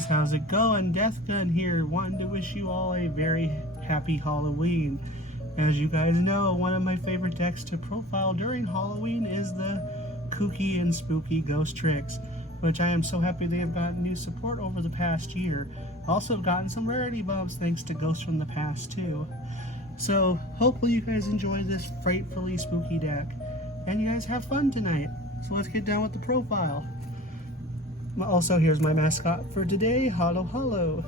guys, how's it going? DeathGun here, wanting to wish you all a very happy Halloween. As you guys know, one of my favorite decks to profile during Halloween is the kooky and spooky Ghostricks, which I am so happy they have gotten new support over the past year. Also have gotten some rarity bumps thanks to Ghosts from the Past too. So hopefully you guys enjoy this frightfully spooky deck, and you guys have fun tonight. So let's get down with the profile. Also, here's my mascot for today, Hollow Hollow.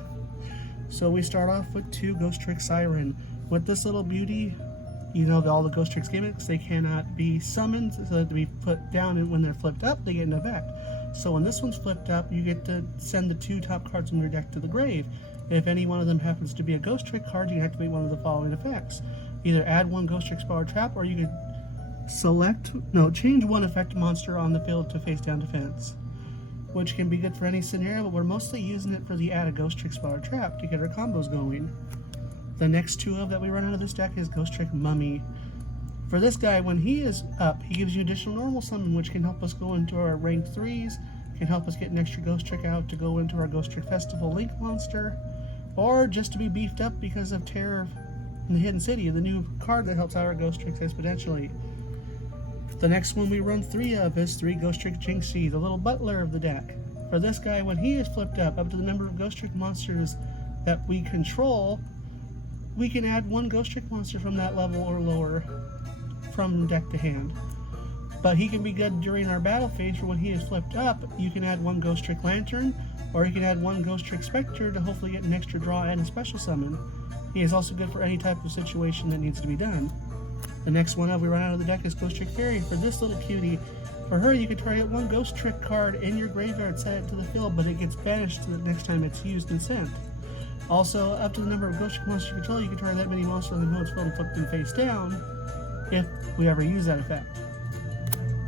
So we start off with 2 Ghostrick Siren. With this little beauty, you know all the Ghostricks gimmicks, they cannot be summoned, so they have to be put down, and when they're flipped up, they get an effect. So when this one's flipped up, you get to send the 2 top cards from your deck to the grave. If any one of them happens to be a Ghostrick card, you can activate one of the following effects. Either add 1 Ghostrick spell or trap, or you could change 1 effect monster on the field to face down defense, which can be good for any scenario, but we're mostly using it for the add a Ghostrick spell or trap to get our combos going. The next 2 that we run out of this deck is Ghostrick Mummy. For this guy, when he is up, he gives you additional normal summon, which can help us go into our rank 3s, can help us get an extra Ghostrick out to go into our Ghostrick Festival Link monster, or just to be beefed up because of Terror in the Hidden City, the new card that helps out our Ghostricks exponentially. The next one we run 3 of is 3 Ghostrick Jiangshi, the little butler of the deck. For this guy, when he is flipped up to the number of Ghostrick monsters that we control, we can add 1 Ghostrick monster from that level or lower from deck to hand. But he can be good during our battle phase. For when he is flipped up, you can add 1 Ghostrick Lantern, or you can add 1 Ghostrick Specter to hopefully get an extra draw and a special summon. He is also good for any type of situation that needs to be done. The next one we run out of the deck is Ghostrick Fairy. For this little cutie, for her you can target 1 Ghostrick card in your graveyard, set it to the field, but it gets banished the next time it's used and sent. Also, up to the number of Ghostrick monsters you control, you can target that many monsters on the field's field and flip them face down, if we ever use that effect.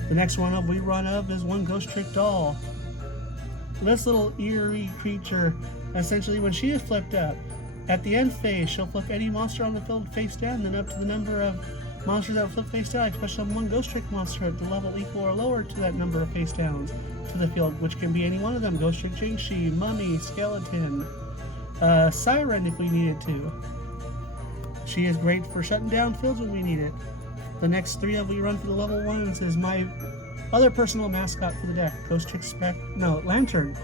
The next one we run of is 1 Ghostrick Doll. This little eerie creature, essentially when she is flipped up, at the end phase, she'll flip any monster on the field face down, then up to the number of monsters that will flip face down, especially 1 Ghostrick monster at the level equal or lower to that number of face downs to the field, which can be any one of them: Ghostrick Jiangshi, Mummy, Skeleton, Siren if we needed to. She is great for shutting down fields when we need it. The next 3 we run for the level 1s is my other personal mascot for the deck, Ghostrick Lantern.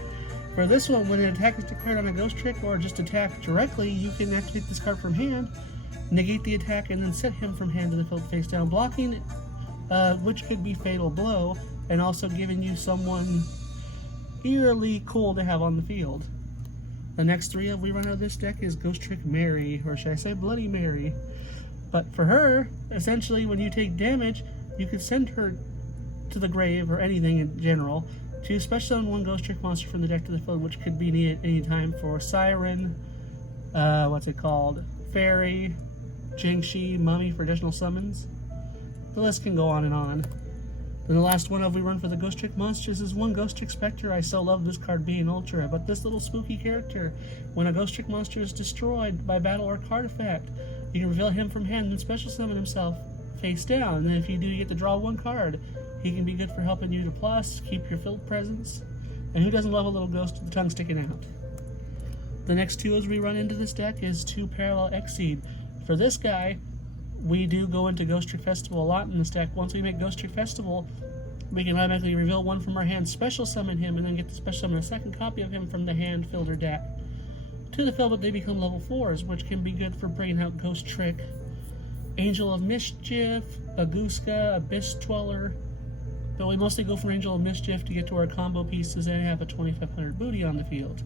For this one, when an attack is declared on a Ghostrick or just attack directly, you can activate this card from hand, negate the attack, and then set him from hand to the field face down, blocking, which could be Fatal Blow, and also giving you someone eerily cool to have on the field. The next 3 we run out of this deck is Ghostrick Mary, or should I say Bloody Mary. But for her, essentially when you take damage, you can send her to the grave, or anything in general, to special summon 1 Ghostrick monster from the deck to the field, which could be needed anytime for Siren, Fairy, Jiangshi, Mummy for additional summons. The list can go on and on. Then the last one we run for the Ghostrick monsters is 1 Ghostrick Specter. I so love this card being ultra, but this little spooky character, when a Ghostrick monster is destroyed by battle or card effect, you can reveal him from hand and special summon himself face down. And then if you do, you get to draw 1 card. He can be good for helping you to plus, keep your field presence, and who doesn't love a little ghost with the tongue sticking out? The next 2 we run into this deck is 2 Parallel Exceed. For this guy, we do go into Ghostrick Festival a lot in this deck. Once we make Ghostrick Festival, we can automatically reveal 1 from our hand, special summon him, and then get to special summon a second copy of him from the hand, field, or deck to the field, but they become level 4s, which can be good for bringing out Ghostrick, Angel of Mischief, Aguska, Abyss Dweller. But we mostly go for Angel of Mischief to get to our combo pieces and have a 2500 booty on the field.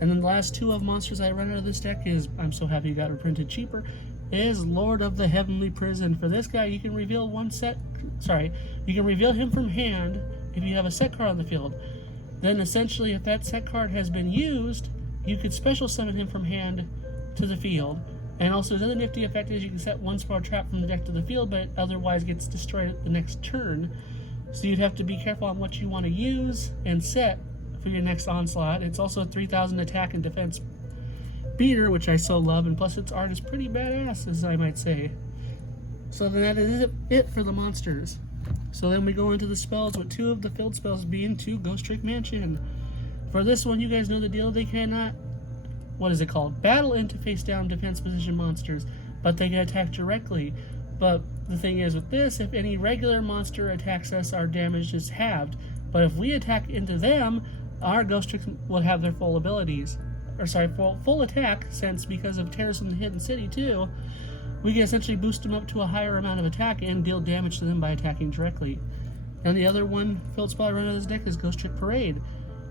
And then the last 2 monsters I run out of this deck is, I'm so happy you got reprinted cheaper, is Lord of the Heavenly Prison. For this guy, you can reveal you can reveal him from hand if you have a set card on the field. Then essentially, if that set card has been used, you could special summon him from hand to the field. And also, the other nifty effect is you can set 1 spell trap from the deck to the field, but it otherwise gets destroyed at the next turn. So you'd have to be careful on what you want to use and set for your next onslaught. It's also a 3000 attack and defense beater, which I so love, and plus its art is pretty badass, as I might say. So then that is it for the monsters. So then we go into the spells, with 2 of the field spells being 2 Ghostrick Mansion. For this one, you guys know the deal. They cannot, what is it called? Battle into face down defense position monsters, but they can attack directly. But the thing is with this, if any regular monster attacks us, our damage is halved. But if we attack into them, our Ghostricks will have their full abilities. Or sorry, full attack, since because of Terrors from the Hidden City too, we can essentially boost them up to a higher amount of attack and deal damage to them by attacking directly. And the other one filled spot around this deck is Ghostrick Parade.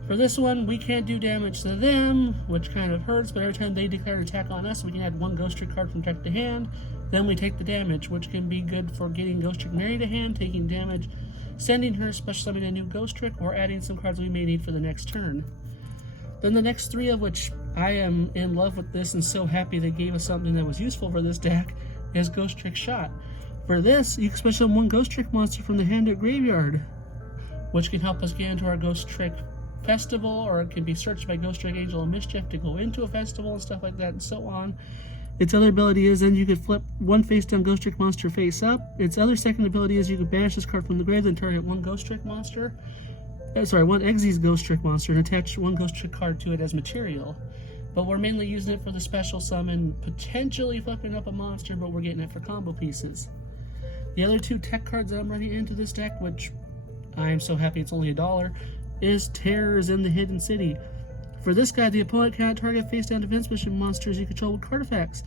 For this one, we can't do damage to them, which kind of hurts, but every time they declare an attack on us, we can add one Ghostrick card from deck to hand. Then we take the damage, which can be good for getting Ghostrick Mary to hand, taking damage, sending her, special summoning a new Ghostrick, or adding some cards we may need for the next turn. Then the next three, of which I am in love with this and so happy they gave us something that was useful for this deck, is Ghostrick Shot. For this, you can special summon one Ghostrick monster from the hand or graveyard, which can help us get into our Ghostrick Festival, or it can be searched by Ghostrick Angel of Mischief to go into a festival and stuff like that and so on. Its other ability is then you could flip one face-down Ghostrick monster face up. Its other second ability is you could banish this card from the grave and target one Ghostrick monster. One Exy's Ghostrick monster and attach one Ghostrick card to it as material. But we're mainly using it for the special summon, potentially flipping up a monster, but we're getting it for combo pieces. The other two tech cards that I'm running into this deck, which I am so happy it's only $1, is Terrors in the Hidden City. For this guy, the opponent cannot target face-down defense position monsters you control with card effects.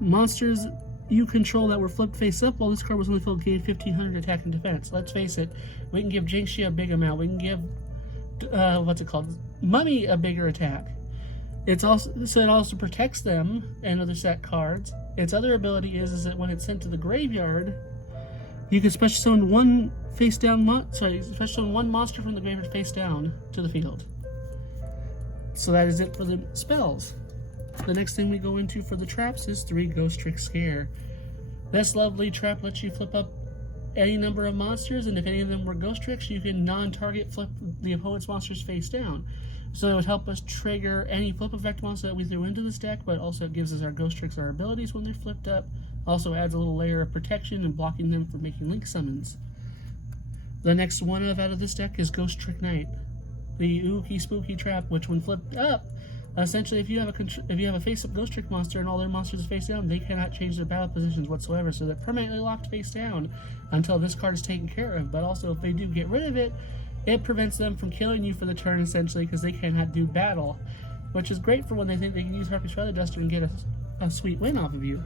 Monsters you control that were flipped face up while this card was only filled gain 1500 attack and defense. Let's face it, we can give Jiangshi a big amount. We can give, Mummy a bigger attack. It also protects them and other set cards. Its other ability is that when it's sent to the graveyard, you can special summon one one monster from the graveyard face down to the field. So that is it for the spells. The next thing we go into for the traps is 3 Ghostrick Scare. This lovely trap lets you flip up any number of monsters, and if any of them were Ghostricks, you can non-target flip the opponent's monsters face down. So it would help us trigger any flip effect monster that we threw into this deck, but also it gives us our Ghostricks our abilities when they're flipped up. Also adds a little layer of protection and blocking them from making link summons. The next one out of this deck is Ghostrick Night, the ooky spooky trap, which when flipped up, essentially if you have a face-up Ghostrick monster and all their monsters are face down, they cannot change their battle positions whatsoever, so they're permanently locked face down until this card is taken care of. But also if they do get rid of it, it prevents them from killing you for the turn essentially, because they cannot do battle, which is great for when they think they can use Harpy's Feather Duster and get a sweet win off of you.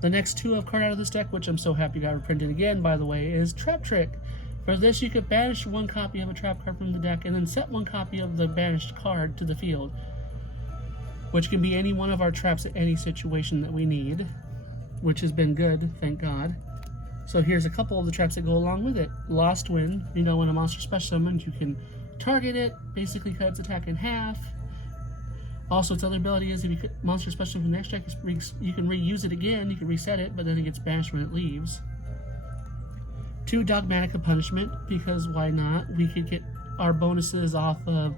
The next 2 card out of this deck, which I'm so happy got reprinted again by the way, is Trap Trick. For this, you could banish one copy of a trap card from the deck and then set one copy of the banished card to the field, which can be any one of our traps at any situation that we need, which has been good, thank God. So here's a couple of the traps that go along with it. Lost Wind, when a monster special summons, you can target it, basically cut its attack in half. Also, its other ability is if you monster special from the next deck, you can reuse it again, you can reset it, but then it gets banished when it leaves. 2 Dogmatic Punishment, because why not? We could get our bonuses off of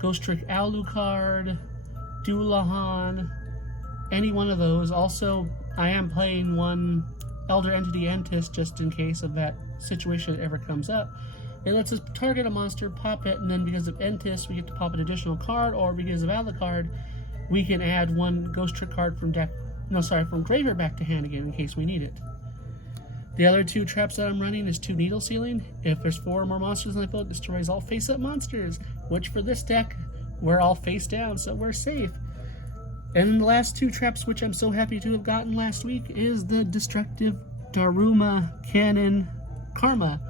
Ghostrick Alucard, Dullahan, any one of those. Also, I am playing one Elder Entity Entis just in case of that situation ever comes up. It lets us target a monster, pop it, and then because of Entis, we get to pop an additional card, or because of Alucard, we can add one Ghostrick card from graveyard back to hand again in case we need it. The other 2 traps that I'm running is 2 Needle Sealing. If there's 4 or more monsters in the field, it destroys all face-up monsters, which for this deck, we're all face down, so we're safe. And then the last 2 traps, which I'm so happy to have gotten last week, is the Destructive Daruma Cannon Karma.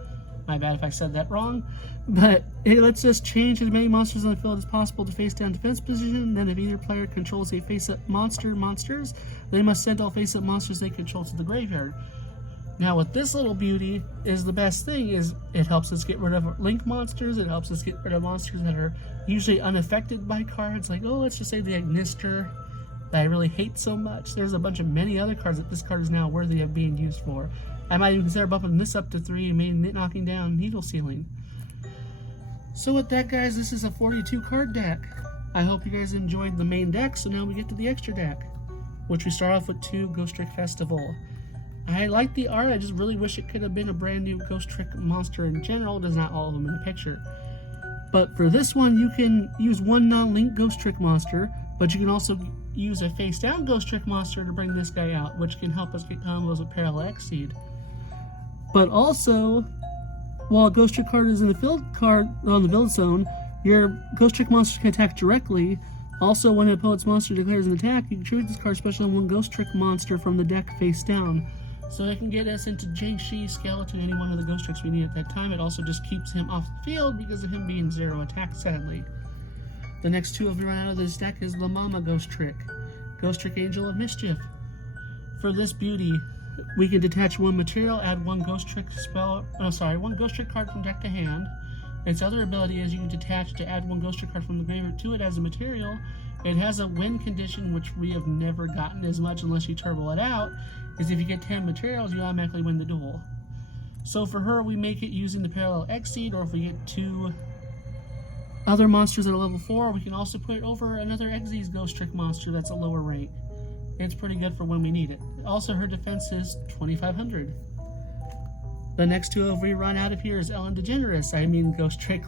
My bad if I said that wrong. But it lets us change as many monsters on the field as possible to face-down defense position. Then if either player controls a face-up monsters, they must send all face-up monsters they control to the graveyard. Now with this little beauty is the best thing is it helps us get rid of link monsters, it helps us get rid of monsters that are usually unaffected by cards, like let's just say the Agnister that I really hate so much. There's a bunch of many other cards that this card is now worthy of being used for. I might even consider bumping this up to 3 and maybe knocking down Needle Sealing. So with that guys, this is a 42 card deck. I hope you guys enjoyed the main deck, so now we get to the extra deck, which we start off with 2 Ghostrick Festival. I like the art, I just really wish it could have been a brand new Ghostrick monster in general. There's not all of them in the picture. But for this one, you can use one non-link Ghostrick monster, but you can also use a face-down Ghostrick monster to bring this guy out, which can help us get combos with Parallel Exceed. But also, while a Ghostrick card is in the field card on the build zone, your Ghostrick monster can attack directly. Also, when an opponent's monster declares an attack, you can choose this card special on one Ghostrick monster from the deck face down. So it can get us into Jiangshi, Skeleton, any one of the Ghostricks we need at that time. It also just keeps him off the field because of him being 0 attack, sadly. The next two we run out of this deck is La Mama Ghostrick, Ghostrick Angel of Mischief. For this beauty, we can detach one material, add one Ghostrick one Ghostrick card from deck to hand. Its other ability is you can detach to add one Ghostrick card from the graveyard to it as a material. It has a win condition, which we have never gotten as much unless you turbo it out, is if you get 10 materials, you automatically win the duel. So for her, we make it using the Parallel Exceed, or if we get 2 other monsters at a level 4, we can also put it over another Xyz Ghostrick monster that's a lower rank. It's pretty good for when we need it. Also, her defense is 2500. The next two we run out of here is Ellen DeGeneres, Ghostrick,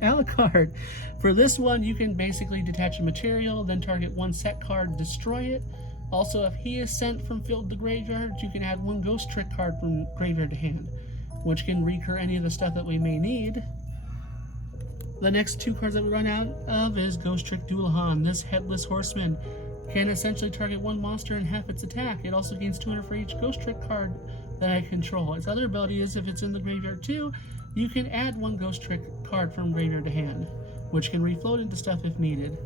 Alucard. For this one, you can basically detach a material, then target one set card, destroy it. Also, if he is sent from field to graveyard, you can add one Ghostrick card from graveyard to hand, which can recur any of the stuff that we may need. The next two cards that we run out of is Ghostrick Doulahan. This Headless Horseman can essentially target one monster and half its attack. It also gains 200 for each Ghostrick card that I control. Its other ability is if it's in the graveyard too, you can add one Ghostrick card from graveyard to hand, which can refloat into stuff if needed.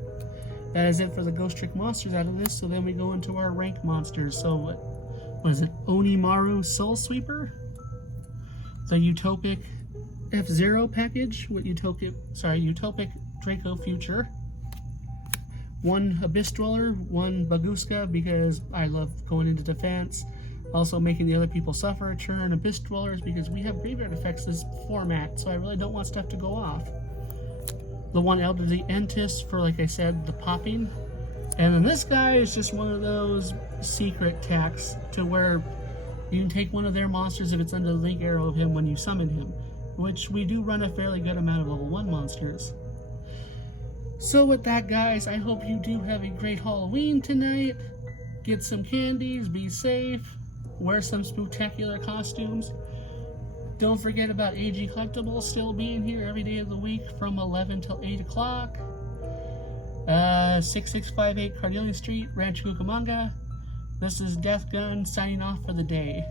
That is it for the Ghostrick monsters out of this, so then we go into our rank monsters. So what is it? Onimaru Soul Sweeper? The Utopic F-Zero package with Utopic Draco Future. One Abyss Dweller, one Baguska, because I love going into defense. Also making the other people suffer a turn. Abyss Dwellers because we have graveyard effects this format, so I really don't want stuff to go off. The one Elderly Entis for, like I said, the popping. And then this guy is just one of those secret attacks to where you can take one of their monsters if it's under the link arrow of him when you summon him, which we do run a fairly good amount of level 1 monsters. So with that, guys, I hope you do have a great Halloween tonight. Get some candies, be safe, wear some spectacular costumes. Don't forget about A.G. Collectibles still being here every day of the week from 11 till 8 o'clock. 6658 Carnelian Street, Rancho Cucamonga. This is DeathGun signing off for the day.